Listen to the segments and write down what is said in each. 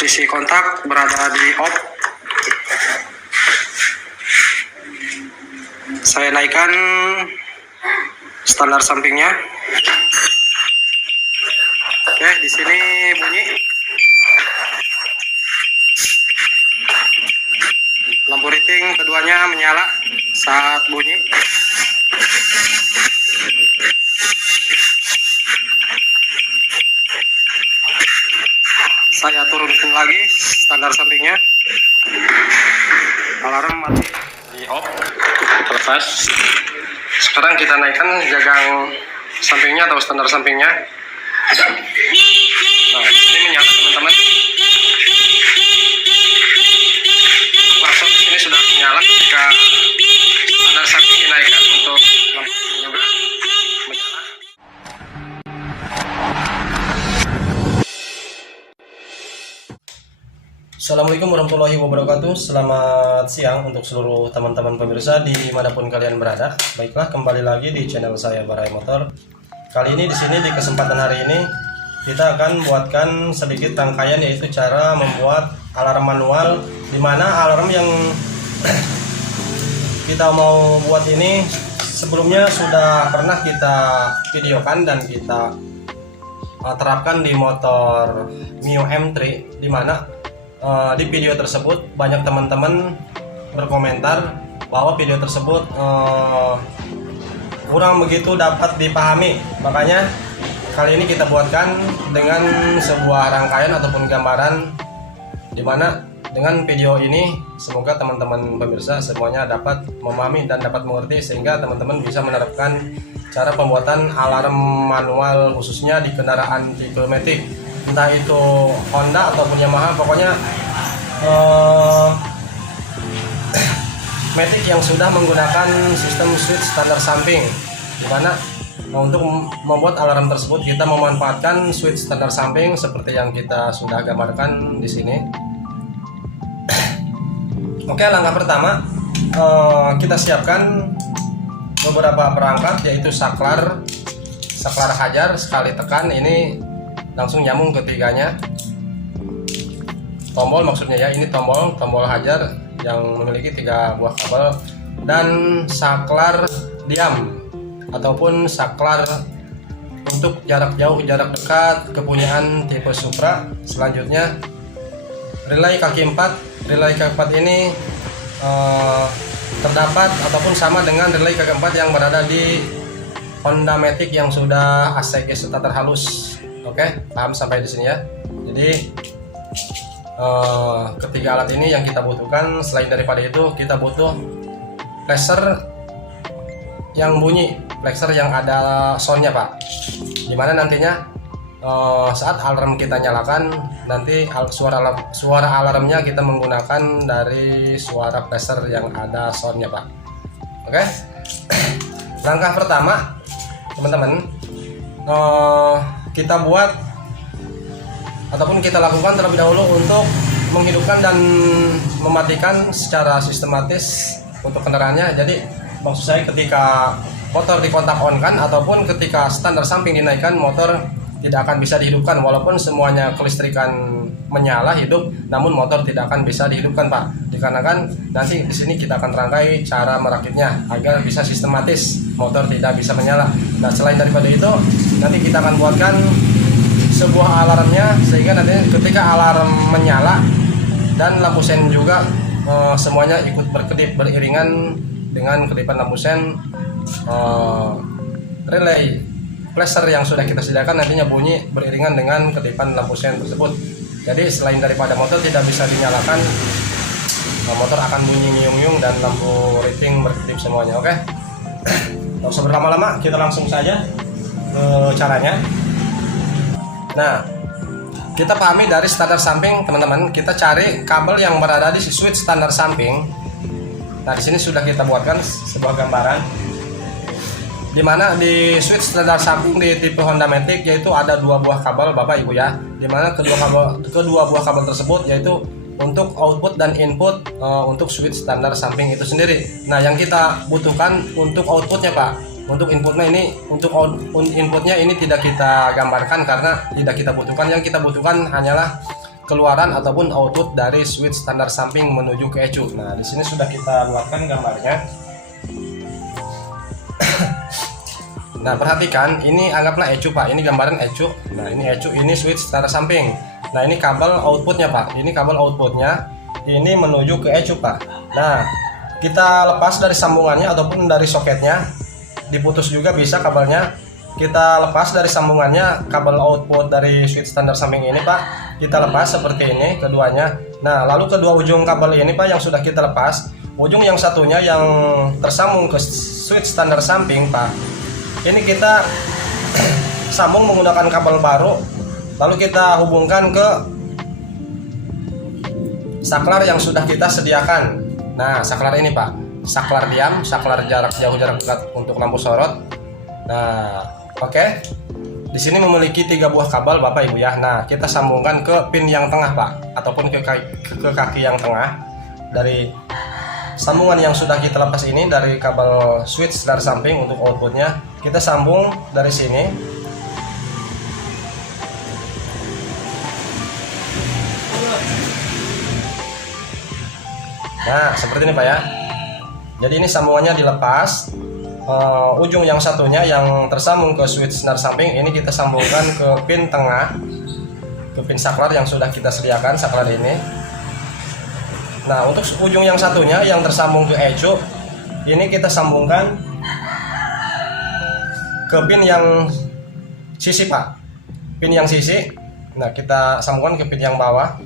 Posisi kontak berada di off. Saya naikkan standar sampingnya. Oke, di sini bunyi. Lampu riting keduanya menyala saat bunyi. Saya turunkan lagi standar sampingnya. Alarm mati di off, kita lepas. Sekarang kita naikkan gagang sampingnya atau standar sampingnya. Nah, ini menyala teman-teman. Klakson ini sudah menyala ketika standar samping dinaikkan untuk lampu juga menyala. Assalamualaikum warahmatullahi wabarakatuh. Selamat siang untuk seluruh teman-teman pemirsa dimanapun kalian berada. Baiklah, kembali lagi di channel saya Barai Motor. Kali ini di sini di kesempatan hari ini kita akan buatkan sedikit rangkaian, yaitu cara membuat alarm manual, dimana alarm yang kita mau buat ini sebelumnya sudah pernah kita videokan dan kita terapkan di motor Mio M3, dimana di video tersebut banyak teman-teman berkomentar bahwa video tersebut kurang begitu dapat dipahami. Makanya kali ini kita buatkan dengan sebuah rangkaian ataupun gambaran, dimana dengan video ini semoga teman-teman pemirsa semuanya dapat memahami dan dapat mengerti, sehingga teman-teman bisa menerapkan cara pembuatan alarm manual khususnya di kendaraan tipe Matic, entah itu Honda ataupun Yamaha, pokoknya Matic yang sudah menggunakan sistem switch standar samping, dimana untuk membuat alarm tersebut kita memanfaatkan switch standar samping seperti yang kita sudah gambarkan di sini. Oke, langkah pertama kita siapkan beberapa perangkat, yaitu saklar hajar sekali tekan, ini langsung nyambung ketiganya. Tombol maksudnya ya, ini tombol hajar yang memiliki 3 buah kabel, dan saklar diam ataupun saklar untuk jarak jauh, jarak dekat, kepunyaan tipe Supra. Selanjutnya relay kaki 4. Relay kaki 4 ini terdapat ataupun sama dengan relay kaki 4 yang berada di Honda Matic yang sudah ACG starter halus. Oke, paham sampai di sini ya. Jadi ketiga alat ini yang kita butuhkan. Selain daripada itu, kita butuh flasher yang bunyi, flasher yang ada soundnya Pak, dimana nantinya saat alarm kita nyalakan, nanti suara alarmnya kita menggunakan dari suara flasher yang ada soundnya Pak. Oke. Langkah pertama teman-teman, kita buat ataupun kita lakukan terlebih dahulu untuk menghidupkan dan mematikan secara sistematis untuk kendaraannya. Jadi maksud saya, ketika motor dikontak on kan ataupun ketika standar samping dinaikkan, motor tidak akan bisa dihidupkan, walaupun semuanya kelistrikan menyala hidup, namun motor tidak akan bisa dihidupkan Pak, dikarenakan nanti di sini kita akan rangkai cara merakitnya agar bisa sistematis, motor tidak bisa menyala. Nah, selain daripada itu, nanti kita akan buatkan sebuah alarmnya, sehingga nanti ketika alarm menyala dan lampu sen juga semuanya ikut berkedip beriringan dengan kedipan lampu sen. Relay flasher yang sudah kita sediakan nantinya bunyi beriringan dengan kedipan lampu sen tersebut. Jadi selain daripada motor tidak bisa dinyalakan, motor akan bunyi nyung-nyung dan lampu riting berkedip semuanya. Oke. Nggak usah berlama-lama, kita langsung saja ke caranya. Nah, kita pahami dari standar samping teman-teman, kita cari kabel yang berada di switch standar samping. Nah, di sini sudah kita buatkan sebuah gambaran, dimana di switch standar samping di tipe Honda Matic yaitu ada 2 buah kabel Bapak Ibu ya, dimana kedua buah kabel tersebut yaitu untuk output dan input untuk switch standar samping itu sendiri. Nah, yang kita butuhkan untuk outputnya Pak, untuk inputnya ini tidak kita gambarkan karena tidak kita butuhkan. Yang kita butuhkan hanyalah keluaran ataupun output dari switch standar samping menuju ke ECU. Nah, di sini sudah kita buatkan gambarnya. Nah, perhatikan, ini anggaplah ECU Pak, ini gambaran ECU. Nah, ini ECU, ini switch standar samping. Nah, ini kabel outputnya Pak, ini kabel outputnya, ini menuju ke ECU Pak. Nah, kita lepas dari sambungannya ataupun dari soketnya, diputus juga bisa kabelnya. Kita lepas dari sambungannya, kabel output dari switch standar samping ini Pak, kita lepas seperti ini keduanya. Nah, lalu kedua ujung kabel ini Pak yang sudah kita lepas, ujung yang satunya yang tersambung ke switch standar samping Pak, ini kita sambung menggunakan kabel baru, lalu kita hubungkan ke saklar yang sudah kita sediakan. Nah, saklar ini Pak, saklar diam, saklar jarak jauh, jarak dekat untuk lampu sorot. Nah, oke. Di sini memiliki 3 buah kabel Bapak Ibu ya. Nah, kita sambungkan ke pin yang tengah Pak, ataupun ke kaki yang tengah dari sambungan yang sudah kita lepas ini dari kabel switch standar samping untuk outputnya. Kita sambung dari sini. Nah, seperti ini Pak ya. Jadi ini sambungannya dilepas. Ujung yang satunya yang tersambung ke switch standar samping ini kita sambungkan ke pin tengah, ke pin saklar yang sudah kita sediakan, saklar ini. Nah, untuk ujung yang satunya yang tersambung ke ECU ini kita sambungkan ke pin yang sisi Pak, pin yang sisi. Nah, kita sambungkan ke pin yang bawah.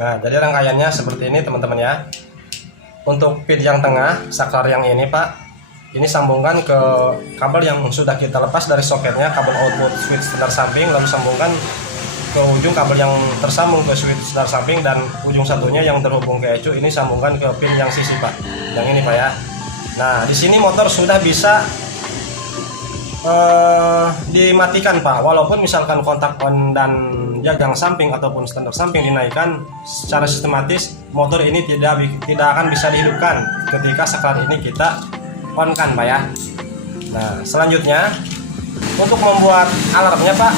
Nah, jadi rangkaiannya seperti ini teman-teman ya. Untuk pin yang tengah, saklar yang ini Pak, ini sambungkan ke kabel yang sudah kita lepas dari soketnya, kabel output switch standar samping, lalu sambungkan ke ujung kabel yang tersambung ke switch standar samping, dan ujung satunya yang terhubung ke ECU ini sambungkan ke pin yang sisi Pak, yang ini Pak ya. Nah, di sini motor sudah bisa dimatikan Pak, walaupun misalkan kontak on dan jagang samping ataupun standar samping dinaikkan secara sistematis, motor ini tidak akan bisa dihidupkan ketika saklar ini kita on kan Pak ya. Nah, selanjutnya untuk membuat alarmnya Pak,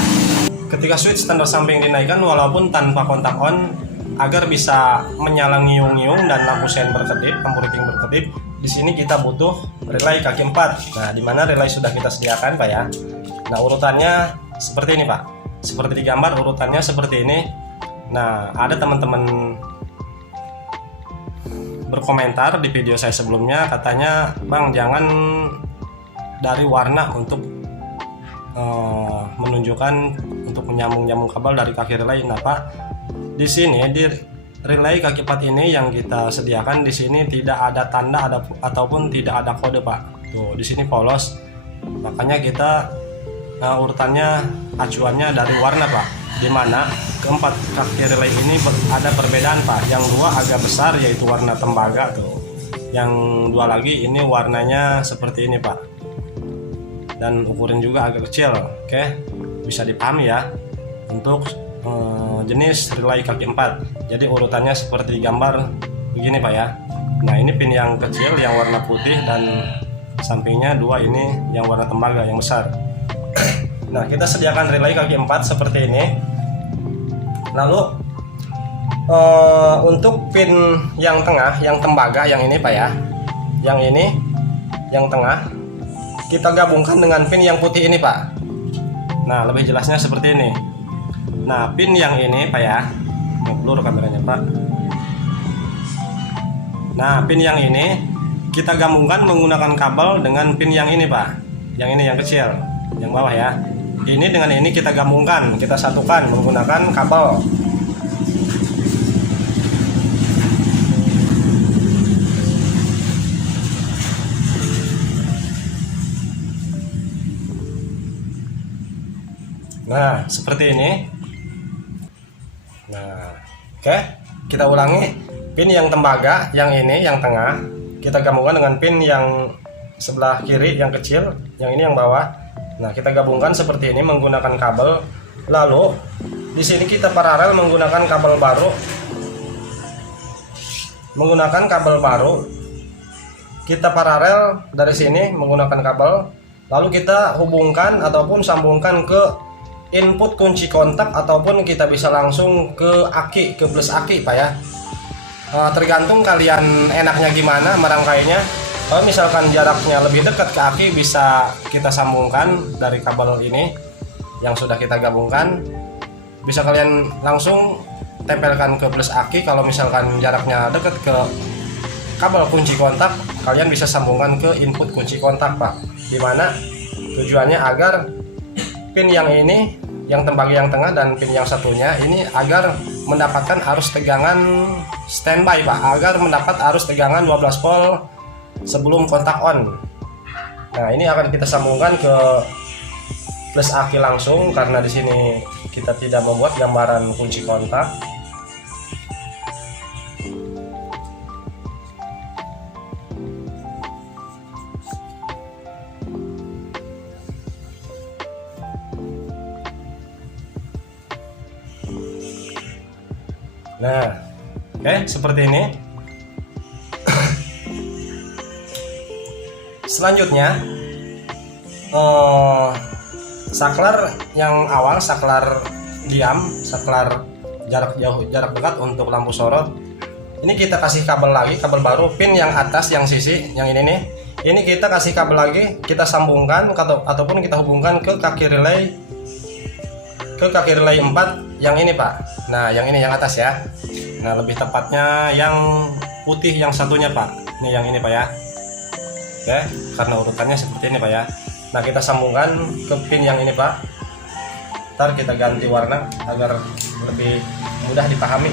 ketika switch standar samping dinaikkan walaupun tanpa kontak on, agar bisa menyala ngiung-ngiung dan lampu sen berkedip, lampu riting berkedip, di sini kita butuh relay kaki 4. Nah, di mana relay sudah kita sediakan Pak ya. Nah, urutannya seperti ini Pak, seperti di gambar urutannya seperti ini. Nah, ada teman-teman berkomentar di video saya sebelumnya, katanya Bang jangan dari warna untuk menunjukkan untuk menyambung kabel dari kaki relay. Nah Pak, di sini di relay kaki 4 ini yang kita sediakan, di sini tidak ada tanda ataupun tidak ada kode Pak. Tuh di sini polos, makanya kita urutannya acuannya dari warna Pak, dimana keempat kaki relay ini ada perbedaan Pak. Yang 2 agak besar yaitu warna tembaga tuh, yang 2 lagi ini warnanya seperti ini Pak, dan ukuran juga agak kecil. Oke, bisa dipahami ya untuk jenis relay kaki 4. Jadi urutannya seperti gambar begini Pak ya. Nah, ini pin yang kecil yang warna putih, dan sampingnya 2 ini yang warna tembaga yang besar. Nah, kita sediakan relay kaki 4 seperti ini. Lalu untuk pin yang tengah, yang tembaga, yang ini Pak ya, yang ini, yang tengah, kita gabungkan dengan pin yang putih ini Pak. Nah, lebih jelasnya seperti ini. Nah, pin yang ini Pak ya, blur kameranya Pak. Nah, pin yang ini kita gabungkan menggunakan kabel dengan pin yang ini Pak, yang ini yang kecil, yang bawah ya. Ini dengan ini kita gabungkan, kita satukan menggunakan kabel. Nah, seperti ini. Nah, oke, kita ulangi. Pin yang tembaga, yang ini, yang tengah, kita gabungkan dengan pin yang sebelah kiri, yang kecil, yang ini yang bawah. Nah, kita gabungkan seperti ini menggunakan kabel Lalu di sini kita paralel menggunakan kabel baru. Kita paralel dari sini menggunakan kabel. Lalu kita hubungkan ataupun sambungkan ke input kunci kontak, ataupun kita bisa langsung ke aki, ke plus aki Pak ya. Tergantung kalian enaknya gimana merangkainya. Kalau misalkan jaraknya lebih dekat ke aki, bisa kita sambungkan dari kabel ini yang sudah kita gabungkan. Bisa kalian langsung tempelkan ke plus aki. Kalau misalkan jaraknya dekat ke kabel kunci kontak, kalian bisa sambungkan ke input kunci kontak Pak. Dimana tujuannya agar pin yang ini, yang terbagi yang tengah, dan pin yang satunya ini agar mendapatkan arus tegangan standby Pak, agar mendapat arus tegangan 12 volt sebelum kontak on. Nah, ini akan kita sambungkan ke plus aki langsung, karena di sini kita tidak membuat gambaran kunci kontak. Nah, oke, seperti ini. Selanjutnya, saklar yang awal, saklar diam, saklar jarak jauh, jarak dekat untuk lampu sorot. Ini kita kasih kabel lagi, kabel baru, pin yang atas, yang sisi, yang ini nih. Ini kita kasih kabel lagi, kita sambungkan ataupun kita hubungkan ke kaki relay, 4 yang ini Pak. Nah, yang ini yang atas ya. Nah, lebih tepatnya yang putih yang satunya Pak. Ini yang ini Pak ya. Oke, karena urutannya seperti ini Pak ya. Nah, kita sambungkan ke pin yang ini Pak. Ntar kita ganti warna agar lebih mudah dipahami.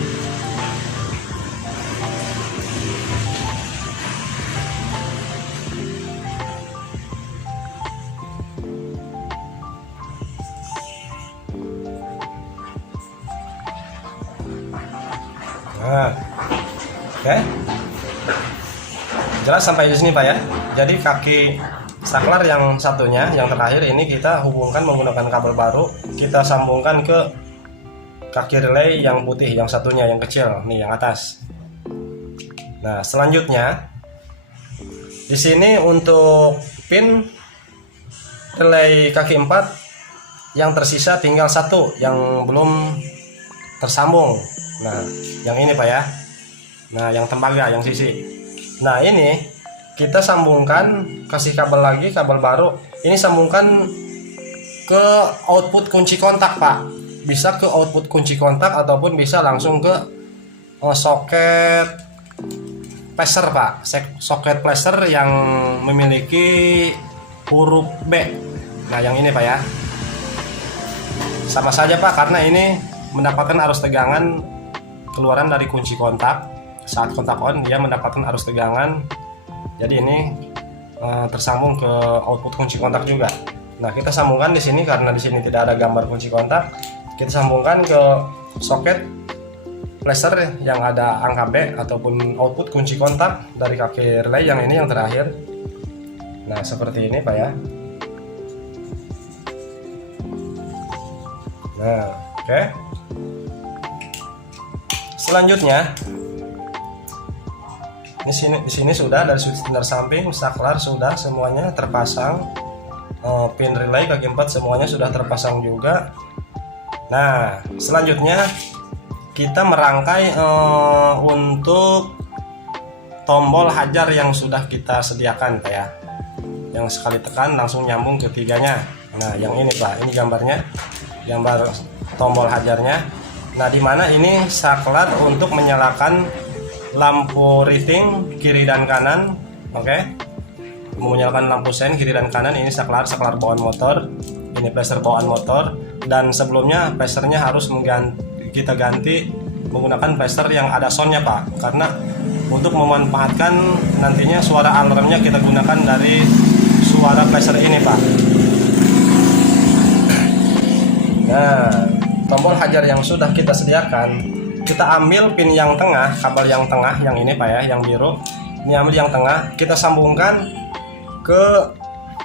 Nah, oke, jelas sampai di sini Pak ya. Jadi kaki saklar yang satunya, yang terakhir ini kita hubungkan menggunakan kabel baru. Kita sambungkan ke kaki relay yang putih, yang satunya, yang kecil, nih yang atas. Nah, selanjutnya di sini untuk pin relay kaki 4 yang tersisa tinggal satu yang belum tersambung. Nah, yang ini Pak ya. Nah, yang tembaga, yang sisi. Nah, ini kita sambungkan, kasih kabel lagi, kabel baru. Ini sambungkan ke output kunci kontak Pak. Bisa ke output kunci kontak ataupun bisa langsung ke soket placer Pak. Soket placer yang memiliki huruf B. Nah, yang ini Pak ya. Sama saja Pak, karena ini mendapatkan arus tegangan keluaran dari kunci kontak. Saat kontak on, dia mendapatkan arus tegangan. Jadi ini tersambung ke output kunci kontak juga. Nah, kita sambungkan di sini karena di sini tidak ada gambar kunci kontak. Kita sambungkan ke soket placer yang ada angka B ataupun output kunci kontak dari kaki relay yang ini yang terakhir. Nah, seperti ini Pak ya. Nah, oke. Selanjutnya di sini sudah dari switch standar samping, saklar sudah semuanya terpasang, pin relay kaki 4 semuanya sudah terpasang juga. Nah, selanjutnya kita merangkai untuk tombol hajar yang sudah kita sediakan Pak ya, yang sekali tekan langsung nyambung ke tiganya. Nah, yang ini Pak, ini gambarnya, gambar tombol hajarnya. Nah, dimana ini saklar untuk menyalakan lampu riting kiri dan kanan. Oke, menyalakan lampu sen kiri dan kanan. Ini saklar bawaan motor, ini placer bawaan motor. Dan sebelumnya placernya harus kita ganti menggunakan placer yang ada soundnya Pak, karena untuk memanfaatkan nantinya suara alarmnya kita gunakan dari suara placer ini Pak. Nah, tombol hajar yang sudah kita sediakan, kita ambil pin yang tengah, kabel yang tengah, yang ini Pak ya, yang biru. Ini ambil yang tengah, kita sambungkan ke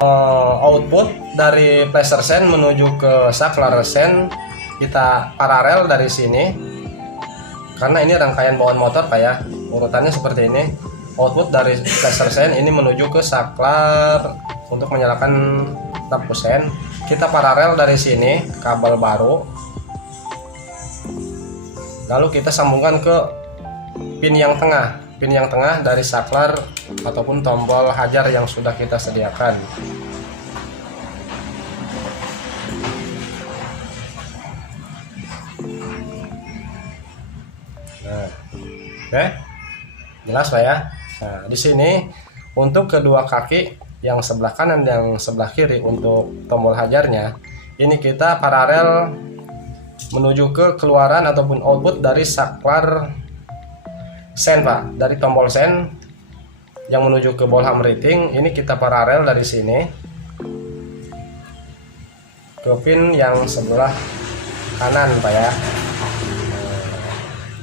Output dari pleasure sen menuju ke saklar sen kita paralel dari sini, karena ini rangkaian bawaan motor Pak ya, urutannya seperti ini. Output dari pleasure sen ini menuju ke saklar untuk menyalakan lampu sen, kita paralel dari sini kabel baru, lalu kita sambungkan ke pin yang tengah dari saklar ataupun tombol hajar yang sudah kita sediakan. Nah, oke, jelas Pak ya. Nah, di sini untuk kedua kaki yang sebelah kanan dan sebelah kiri untuk tombol hajarnya, ini kita paralel menuju ke keluaran ataupun output dari saklar sen Pak, dari tombol sen yang menuju ke bolham rating. Ini kita paralel dari sini ke pin yang sebelah kanan Pak ya.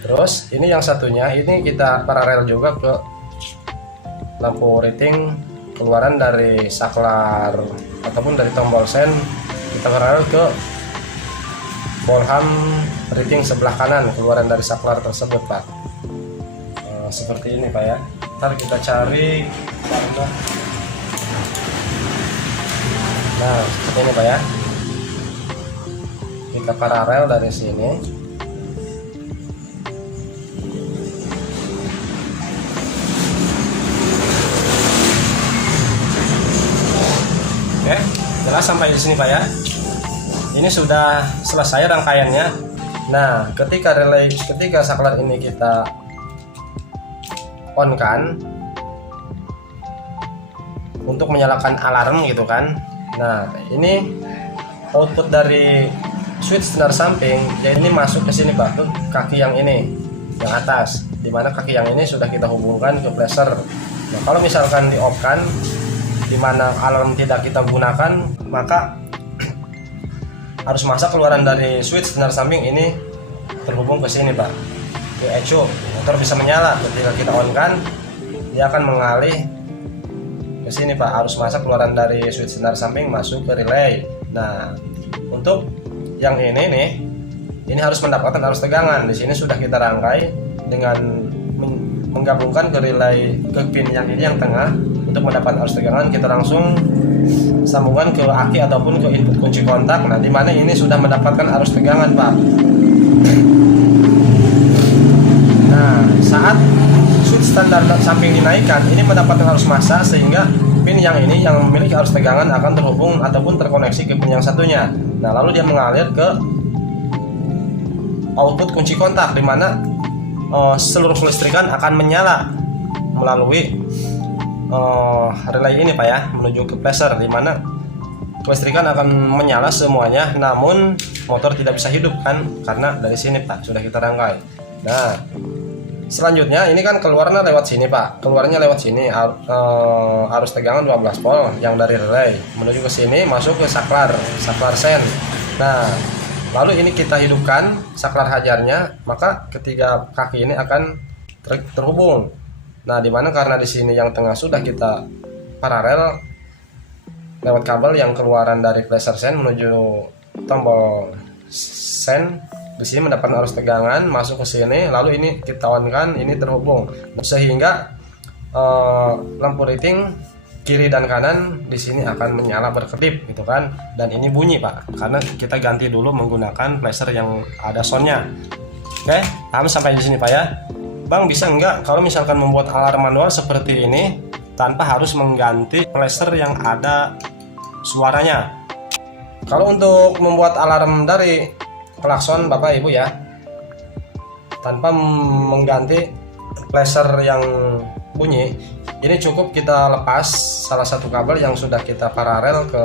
Terus ini yang satunya ini kita paralel juga ke lampu rating keluaran dari saklar ataupun dari tombol sen, kita paralel ke bolham rating sebelah kanan keluaran dari saklar tersebut Pak. Seperti ini Pak ya. Ntar kita cari. Nah seperti ini Pak ya, kita paralel dari sini. Oke, jelas sampai di sini Pak ya. Ini sudah selesai rangkaiannya. Nah, ketika saklar ini kita on kan untuk menyalakan alarm gitu kan. Nah, ini output dari switch senar samping, jadi ini masuk ke sini Pak, ke kaki yang ini, yang atas, dimana kaki yang ini sudah kita hubungkan ke pleasure. Nah, kalau misalkan di off kan, dimana alarm tidak kita gunakan, maka harus masa keluaran dari switch senar samping ini terhubung ke sini Pak, ke ECU. Motor bisa menyala ketika kita on kan, dia akan mengalih ke sini Pak. Arus masa keluaran dari switch senar samping masuk ke relay. Nah, untuk yang ini nih, ini harus mendapatkan arus tegangan. Di sini sudah kita rangkai dengan menggabungkan ke relay ke pin yang ini yang tengah. Untuk mendapat arus tegangan kita langsung sambungkan ke aki ataupun ke input kunci kontak. Nah, di mana ini sudah mendapatkan arus tegangan Pak. Nah, saat switch standar samping dinaikkan, ini mendapatkan arus massa sehingga pin yang ini yang memiliki arus tegangan akan terhubung ataupun terkoneksi ke pin yang satunya. Nah, lalu dia mengalir ke output kunci kontak, di mana seluruh kelistrikan akan menyala melalui relay ini Pak ya, menuju ke pleasure, di mana kelistrikan akan menyala semuanya, namun motor tidak bisa hidup kan, karena dari sini Pak sudah kita rangkai. Nah, selanjutnya ini kan keluarnya lewat sini Pak, keluarnya lewat sini arus tegangan 12 volt yang dari relay menuju ke sini masuk ke saklar sen. Nah, lalu ini kita hidupkan saklar hajarnya, maka ketiga kaki ini akan terhubung. Nah, dimana karena di sini yang tengah sudah kita paralel lewat kabel yang keluaran dari pleasure sen menuju tombol sen, di sini mendapatkan arus tegangan masuk ke sini, lalu ini kita on kan, ini terhubung sehingga lampu rating kiri dan kanan di sini akan menyala berkedip gitu kan, dan ini bunyi Pak karena kita ganti dulu menggunakan pleasure yang ada soundnya. Oke, paham sampai di sini Pak ya. Bang, bisa nggak kalau misalkan membuat alarm manual seperti ini tanpa harus mengganti pleasure yang ada suaranya? Kalau untuk membuat alarm dari klakson Bapak Ibu ya, tanpa mengganti pleasure yang bunyi, ini cukup kita lepas salah satu kabel yang sudah kita paralel ke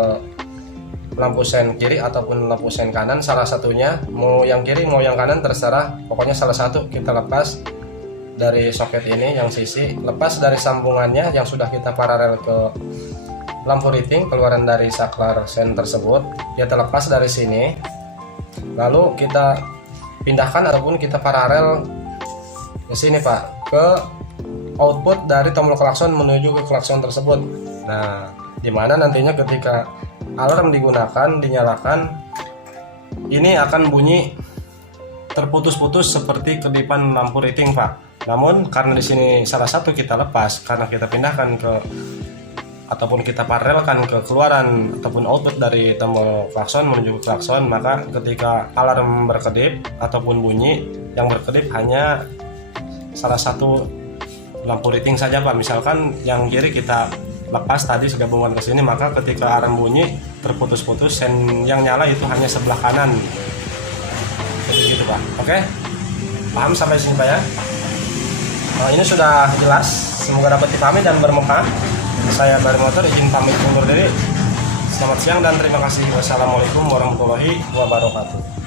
lampu sen kiri ataupun lampu sen kanan, salah satunya, mau yang kiri mau yang kanan terserah, pokoknya salah satu kita lepas dari soket ini yang sisi, lepas dari sambungannya yang sudah kita paralel ke lampu rating keluaran dari saklar sen tersebut, dia terlepas dari sini, lalu kita pindahkan ataupun kita paralel ke sini Pak, ke output dari tombol klakson menuju ke klakson tersebut. Nah, dimana nantinya ketika alarm digunakan, dinyalakan, ini akan bunyi terputus-putus seperti kedipan lampu riting, Pak. Namun karena di sini salah satu kita lepas, karena kita pindahkan ke ataupun kita paralelkan ke keluaran ataupun output dari tombol klakson menuju ke klakson, maka ketika alarm berkedip ataupun bunyi, yang berkedip hanya salah satu lampu riting saja, Pak. Misalkan yang kiri kita lepas tadi segabungan ke sini, maka ketika alarm bunyi terputus-putus, sen yang nyala itu hanya sebelah kanan. Jadi gitu, Pak. Oke, paham sampai sini, Pak ya? Ini sudah jelas, semoga dapat dipahami dan bermanfaat. Saya dari Motor izin pamit undur diri. Selamat siang dan terima kasih. Wassalamualaikum warahmatullahi wabarakatuh.